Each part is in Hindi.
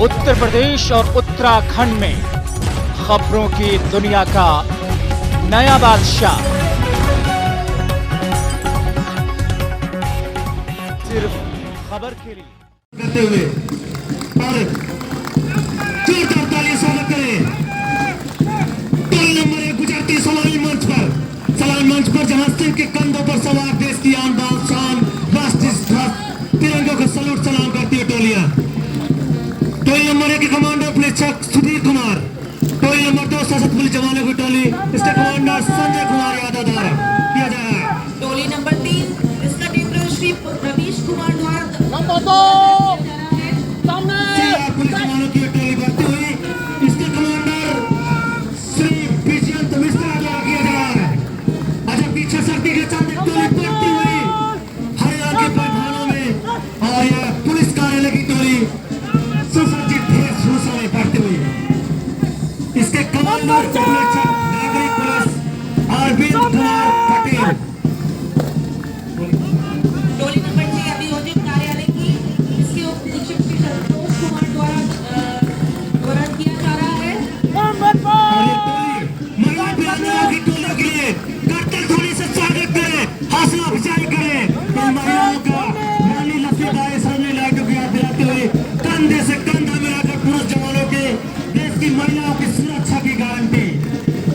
उत्तर प्रदेश और उत्तराखंड में खबरों की दुनिया का नया बादशाह, सिर्फ खबर के लिए करते हुए और जोरदार तालियां स्वागत करें टोल नंबर 1 गुजराती सलामी मंच पर जहां सिंह के कंधों पर सवार देश की आन बान शान राष्ट्रीय तिरंगे को सलूट सलाम करती है टोलियां। टोली नंबर 1 के कमांडर पुलिस सुधीर कुमार, टोली नंबर 2 सशस्त्र पुलिस जवानों की टोली, इसके कमांडर संजय कुमार यादव द्वारा किया जा रहा है। टोली नंबर 3 इसका टीम श्री रवीश कुमार द्वारा नंबर 2 पुलिस जवानों की टोली बढ़ती हुई इसके कमांडर श्री विजयंत मिश्रा द्वारा किया जा रहा है। अजब पीछे सर्दी के चलते टोली बढ़ती हुई हरियाणा के परिधानों में और यह पुलिस कार्यालय की टोली सुसज्जित वेशभूषा में बढ़ती हुई इसके कमांडर नागरिक पुलिस अरविंद कुमार पटेल। टोली नंबर 6 अभियोजित कार्यालय की इसके उप निरीक्षक श्री संतोष कुमार द्वारा किया जा रहा है। और ये टोली महिला बहनों की टोली के लिए करतल ध्वनि से स्वागत करें, हौसला अफजाई करें। इन महिलाओं का नानी लसीदार सामने लाइटों की याद दिलाते हुए कंधे से कंधा मिलाकर पुरुष जवानों के देश की महिलाओं की सुरक्षा की गारंटी।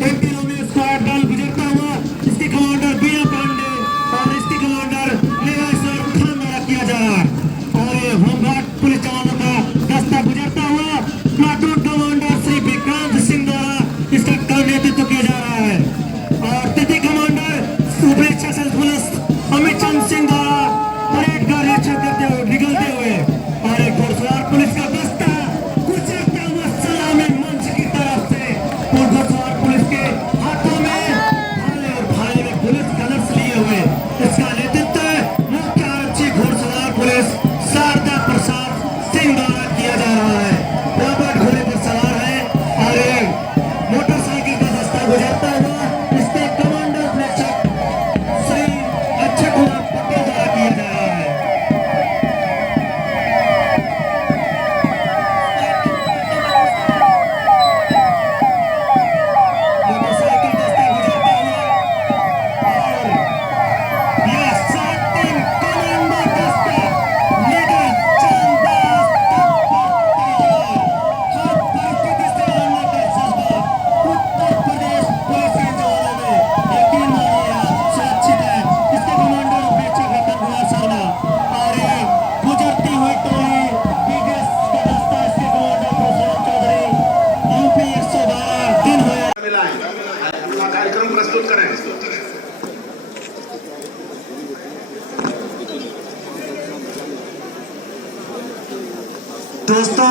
इन दिनों में स्क्वाड दल गुजरता हुआ इसके कमांडर बीएम पांडे और इसके कमांडर लेवासर खान द्वारा किया जा रहा है। और ये होमगार्ड पुलिस जवानों का दस्ता गुजरता हुआ प्लाटून कमांडर श्री विक्रांत सिंह द्वारा इसका नेतृत्व किया जा रहा है। और तिथि कमांडर सुबेक्षा पुलिस अमित चंद सिंह द्वारा परेड का निरीक्षण करते हुए निकलते हुए और एक घोड़सवार पुलिस का दस्ता गुजरता हुआ सलामी मंच की तरफ से और घोड़सवार पुलिस के हाथों में भाले में पुलिस कलर्स लिए हुए इसका नेतृत्व मुख्य आरक्षी घोड़सवार पुलिस शारदा प्रसाद सिंह द्वारा किया जा रहा है। रॉबर्ट घोड़े पर सवार है और एक मोटरसाइकिल का दस्ता गुजरता हुआ इसके कमांडर प्रेक्षक श्री अक्षय कुमार पटेल द्वारा किया जा रहा है। मोटरसाइकिल दस्ता गुजरता हुआ और यह 7 कमांडर दस्ता लीडर चंदास हर परिस्थिति से लड़ने का जज्बा उत्तर प्रदेश पुलिस के जवानों में यकीन मानिए सुरक्षित है। इसके कमांडर अपेक्षा रतन कुमार शर्मा और ये गुजरती हुई टोली बीडीएस का दस्ता इसके कमांडर प्रशांत चौधरी यूपी 112 दिन हुए अपना कार्यक्रम प्रस्तुत करें। दोस्तों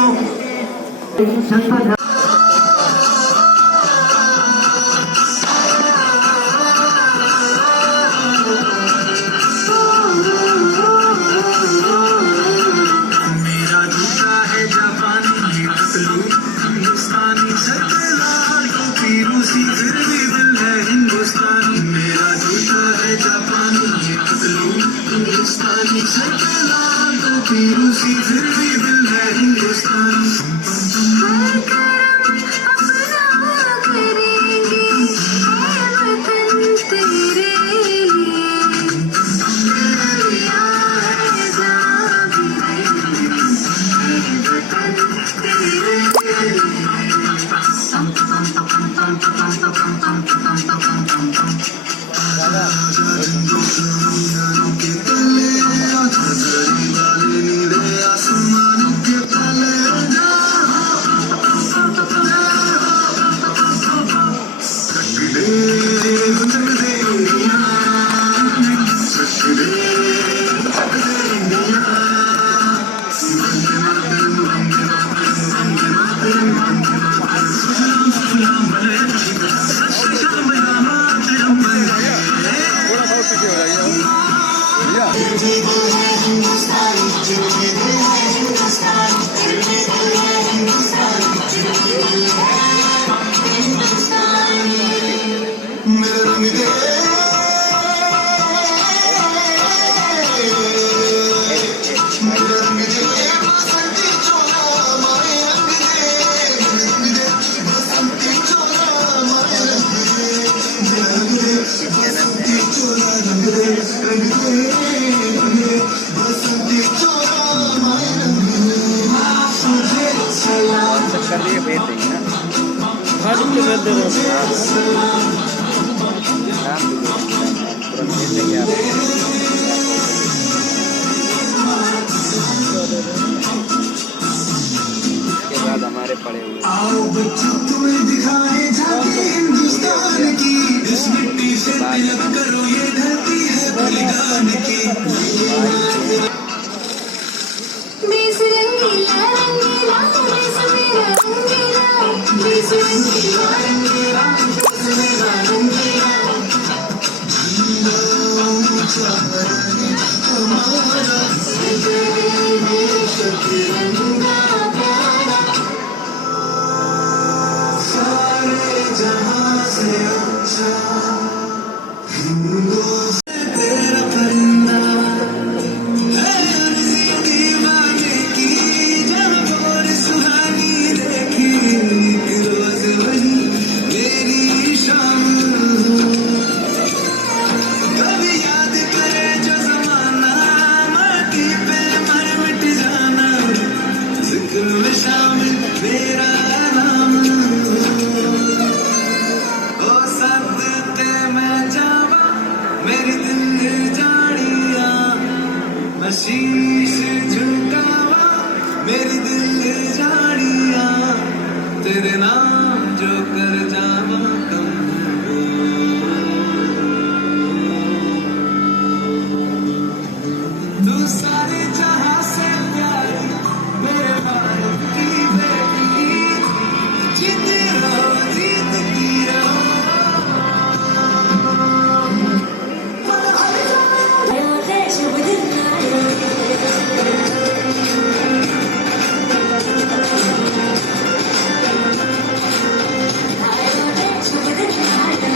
मेरा जूता है जापानी हिंदुस्तानी लाल टोपी रूसी फिर भी दिल है हिंदुस्तानी। मेरा जूता है जापानी हिंदुस्तानी लाल टोपी रूसी फिर भी दिल है हिंदुस्तानी। लिए भेज देंगे ना। खाली के भेज दे रहे हो। हाँ, तुरंत भेज देंगे आप। उसके बाद हमारे पड़े हुए आओ बच्चों तुम्हें दिखाए झांकी हिंदुस्तान की, इस मिट्टी से तिलक करो ये धरती है बलिदान की। बीस रंगीला रंगीला बीस मेरा रंगीला, बीस रंगीला रंगीला बीस मेरा रंगीला। हमारा देश तिरंगा प्यारा, सारे जहां से अच्छा हिंदुस्तान तेरा परिंदा है, अर्ज़ी दीवाने की जहाँ और सुहानी देखी, एक रोज वही मेरी शाम। कभी याद करे जो ज़माना, माटी पे मर मिट जाना, जिक्र में शामिल मेरा नाम। ओ सदके मैं जावा मेरी दिल जानिया, मैं शीश झुकावा मेरी दिल जानिया, तेरे नाम जो कर जावा कम हो। तू सारे जहां से प्यारी मेरे भारत की बेटी, जीत रहो जीत की रहो। आयो देश बदलना आयो, आयो देश बदलना आयो,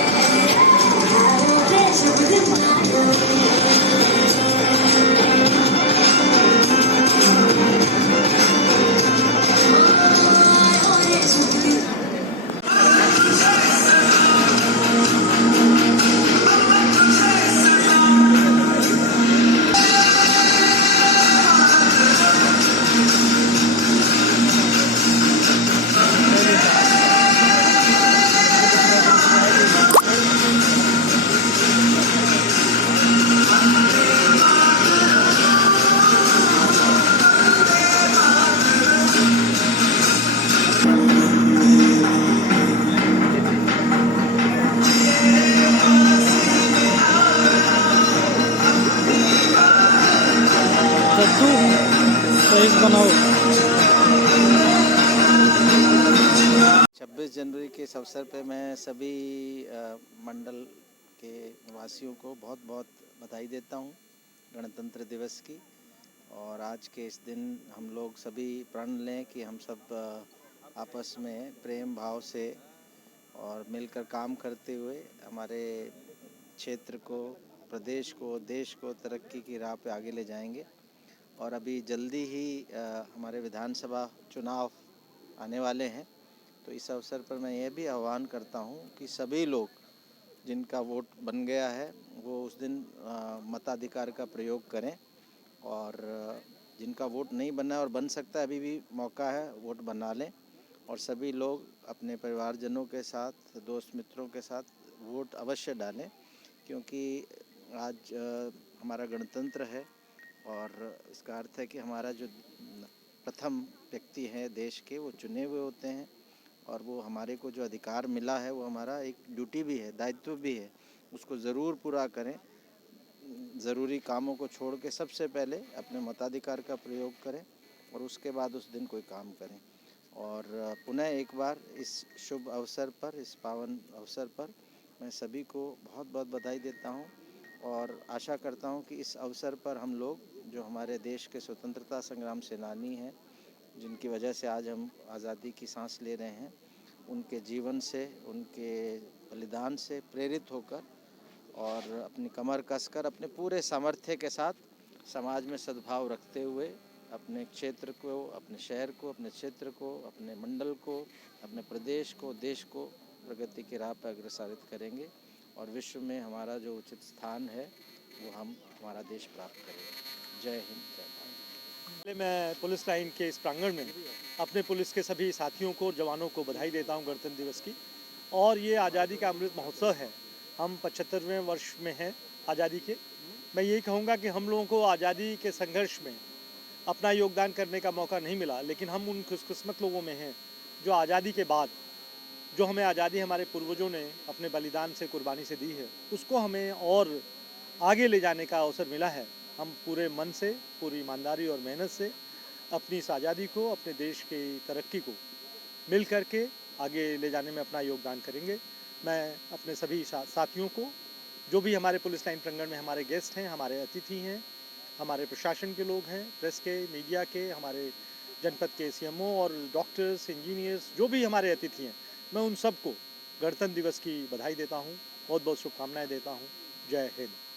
आयो देश बदलना आयो, कद्दू सही बनाओ। 26 जनवरी के इस अवसर पे मैं सभी मंडल के निवासियों को बहुत बहुत बधाई देता हूँ गणतंत्र दिवस की। और आज के इस दिन हम लोग सभी प्रण लें कि हम सब आपस में प्रेम भाव से और मिलकर काम करते हुए हमारे क्षेत्र को, प्रदेश को, देश को तरक्की की राह पे आगे ले जाएंगे। और अभी जल्दी ही हमारे विधानसभा चुनाव आने वाले हैं, तो इस अवसर पर मैं ये भी आह्वान करता हूँ कि सभी लोग जिनका वोट बन गया है वो उस दिन मताधिकार का प्रयोग करें, और जिनका वोट नहीं बना है और बन सकता है, अभी भी मौका है, वोट बना लें। और सभी लोग अपने परिवारजनों के साथ, दोस्त मित्रों के साथ वोट अवश्य डालें, क्योंकि आज हमारा गणतंत्र है और इसका अर्थ है कि हमारा जो प्रथम व्यक्ति हैं देश के, वो चुने हुए होते हैं और वो हमारे को जो अधिकार मिला है वो हमारा एक ड्यूटी भी है, दायित्व भी है, उसको ज़रूर पूरा करें। ज़रूरी कामों को छोड़ के सबसे पहले अपने मताधिकार का प्रयोग करें और उसके बाद उस दिन कोई काम करें। और पुनः एक बार इस शुभ अवसर पर, इस पावन अवसर पर मैं सभी को बहुत बहुत बधाई देता हूं और आशा करता हूं कि इस अवसर पर हम लोग जो हमारे देश के स्वतंत्रता संग्राम सेनानी हैं, जिनकी वजह से आज हम आज़ादी की सांस ले रहे हैं, उनके जीवन से, उनके बलिदान से प्रेरित होकर और अपनी कमर कसकर अपने पूरे सामर्थ्य के साथ समाज में सद्भाव रखते हुए अपने क्षेत्र को, अपने शहर को, अपने क्षेत्र को, अपने मंडल को, अपने प्रदेश को, देश को प्रगति की राह पर अग्रसरित करेंगे और विश्व में हमारा जो उचित स्थान है वो हमारा देश प्राप्त करेगा। जय हिंद, जय भारत। पहले मैं पुलिस लाइन के इस प्रांगण में अपने पुलिस के सभी साथियों को और जवानों को बधाई देता हूं गणतंत्र दिवस की। और ये आज़ादी का अमृत महोत्सव है, हम 75वें वर्ष में हैं आज़ादी के। मैं यही कहूँगा कि हम लोगों को आज़ादी के संघर्ष में अपना योगदान करने का मौका नहीं मिला, लेकिन हम उन खुशकिस्मत लोगों में हैं जो आज़ादी के बाद जो हमें आज़ादी हमारे पूर्वजों ने अपने बलिदान से, कुर्बानी से दी है, उसको हमें और आगे ले जाने का अवसर मिला है। हम पूरे मन से, पूरी ईमानदारी और मेहनत से अपनी इस आज़ादी को, अपने देश की तरक्की को मिल करके आगे ले जाने में अपना योगदान करेंगे। मैं अपने सभी साथियों को, जो भी हमारे पुलिस लाइन प्रांगण में हमारे गेस्ट हैं, हमारे अतिथि हैं, हमारे प्रशासन के लोग हैं, प्रेस के, मीडिया के, हमारे जनपद के सीएमओ और डॉक्टर्स, इंजीनियर्स, जो भी हमारे अतिथि हैं, मैं उन सबको गणतंत्र दिवस की बधाई देता हूँ, बहुत बहुत शुभकामनाएं देता हूँ। जय हिंद।